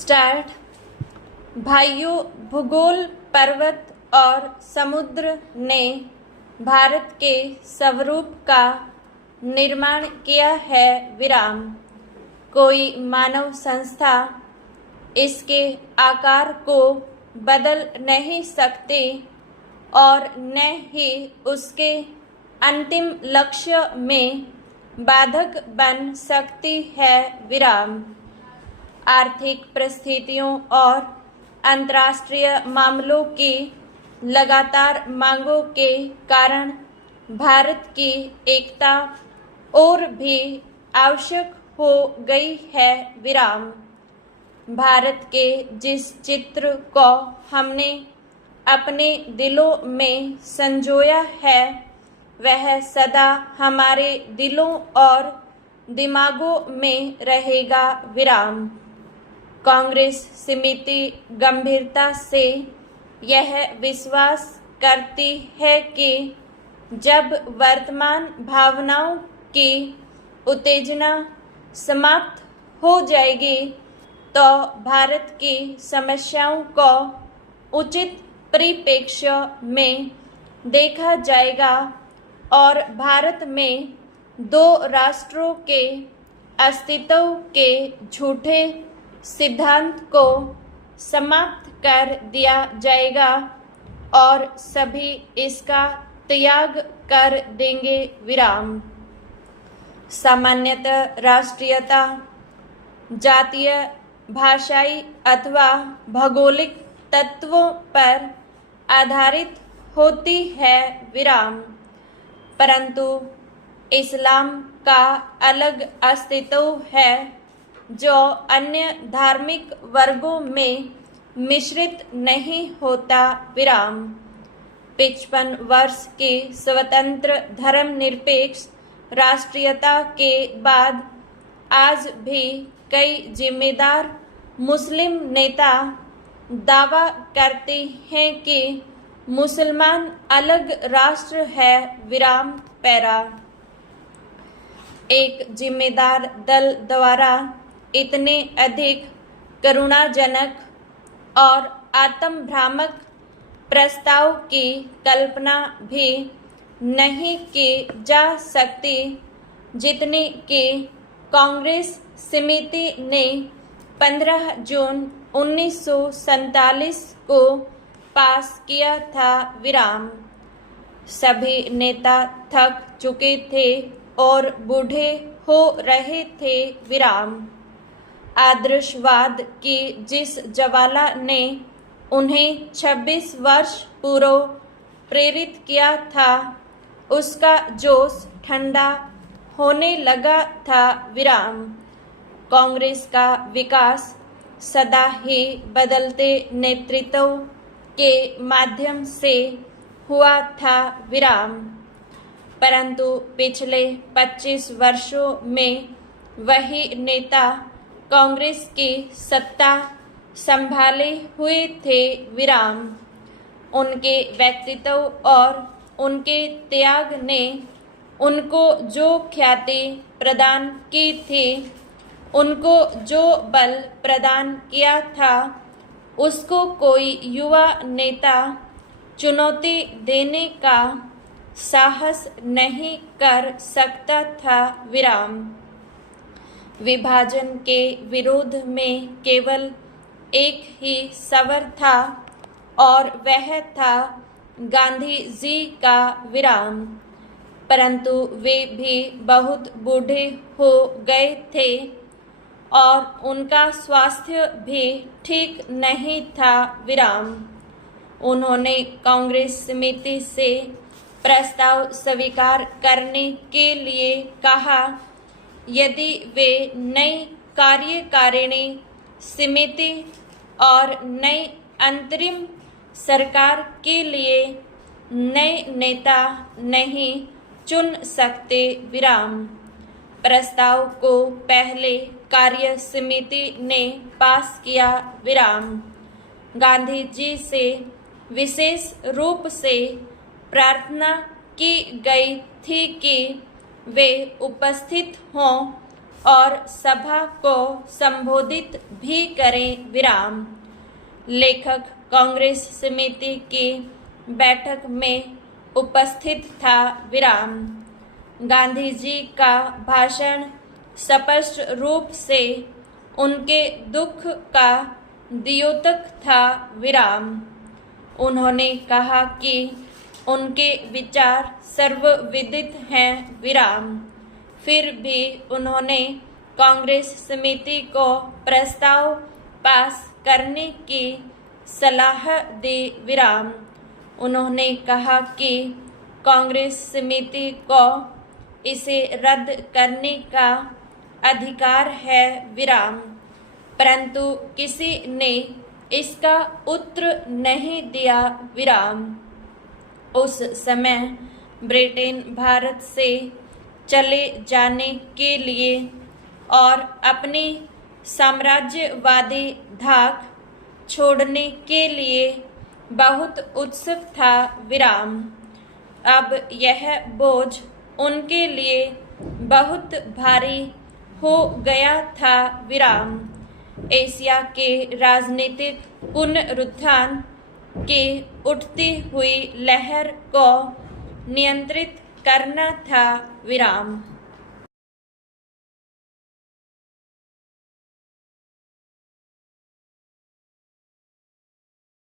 Start. भाइयों, भूगोल, पर्वत और समुद्र ने भारत के स्वरूप का निर्माण किया है। विराम। कोई मानव संस्था इसके आकार को बदल नहीं सकती और न ही उसके अंतिम लक्ष्य में बाधक बन सकती है। विराम। आर्थिक परिस्थितियों और अंतर्राष्ट्रीय मामलों की लगातार मांगों के कारण भारत की एकता और भी आवश्यक हो गई है। विराम। भारत के जिस चित्र को हमने अपने दिलों में संजोया है वह सदा हमारे दिलों और दिमागों में रहेगा। विराम। कांग्रेस समिति गंभीरता से यह विश्वास करती है कि जब वर्तमान भावनाओं की उत्तेजना समाप्त हो जाएगी तो भारत की समस्याओं को उचित परिप्रेक्ष्य में देखा जाएगा और भारत में दो राष्ट्रों के अस्तित्व के झूठे सिद्धांत को समाप्त कर दिया जाएगा और सभी इसका त्याग कर देंगे। विराम। सामान्यतः राष्ट्रीयता जातीय, भाषाई अथवा भौगोलिक तत्वों पर आधारित होती है। विराम। परंतु इस्लाम का अलग अस्तित्व है जो अन्य धार्मिक वर्गों में मिश्रित नहीं होता। विराम। 55 वर्ष की स्वतंत्र धर्मनिरपेक्ष राष्ट्रीयता के बाद आज भी कई जिम्मेदार मुस्लिम नेता दावा करते हैं कि मुसलमान अलग राष्ट्र है। विराम। पैरा। एक जिम्मेदार दल द्वारा इतने अधिक करुणाजनक और आत्मभ्रामक प्रस्ताव की कल्पना भी नहीं की जा सकती जितनी कि कांग्रेस समिति ने 15 जून 1947 को पास किया था। विराम। सभी नेता थक चुके थे और बूढ़े हो रहे थे। विराम। आदर्शवाद की जिस ज्वाला ने उन्हें 26 वर्ष पूर्व प्रेरित किया था उसका जोश ठंडा होने लगा था। विराम। कांग्रेस का विकास सदा ही बदलते नेतृत्व के माध्यम से हुआ था। विराम। परंतु पिछले 25 वर्षों में वही नेता कांग्रेस की सत्ता संभाले हुए थे। विराम। उनके व्यक्तित्व और उनके त्याग ने उनको जो ख्याति प्रदान की थी, उनको जो बल प्रदान किया था, उसको कोई युवा नेता चुनौती देने का साहस नहीं कर सकता था। विराम। विभाजन के विरोध में केवल एक ही स्वर था और वह था गांधी जी का। विराम। परंतु वे भी बहुत बूढ़े हो गए थे और उनका स्वास्थ्य भी ठीक नहीं था। विराम। उन्होंने कांग्रेस समिति से प्रस्ताव स्वीकार करने के लिए कहा। यदि वे नई कार्यकारिणी समिति और नई अंतरिम सरकार के लिए नए नेता नहीं चुन सकते। विराम। प्रस्ताव को पहले कार्य समिति ने पास किया। विराम। गांधी जी से विशेष रूप से प्रार्थना की गई थी कि वे उपस्थित हों और सभा को संबोधित भी करें विराम। लेखक कांग्रेस समिति की बैठक में उपस्थित था विराम। गांधी जी का भाषण स्पष्ट रूप से उनके दुख का द्योतक था विराम। उन्होंने कहा कि उनके विचार सर्वविदित हैं विराम। फिर भी उन्होंने कांग्रेस समिति को प्रस्ताव पास करने की सलाह दी विराम। उन्होंने कहा कि कांग्रेस समिति को इसे रद्द करने का अधिकार है विराम, परंतु किसी ने इसका उत्तर नहीं दिया विराम। उस समय ब्रिटेन भारत से चले जाने के लिए और अपनी साम्राज्यवादी धाक छोड़ने के लिए बहुत उत्सुक था विराम। अब यह बोझ उनके लिए बहुत भारी हो गया था विराम। एशिया के राजनीतिक पुनरुत्थान की उठती हुई लहर को नियंत्रित करना था विराम।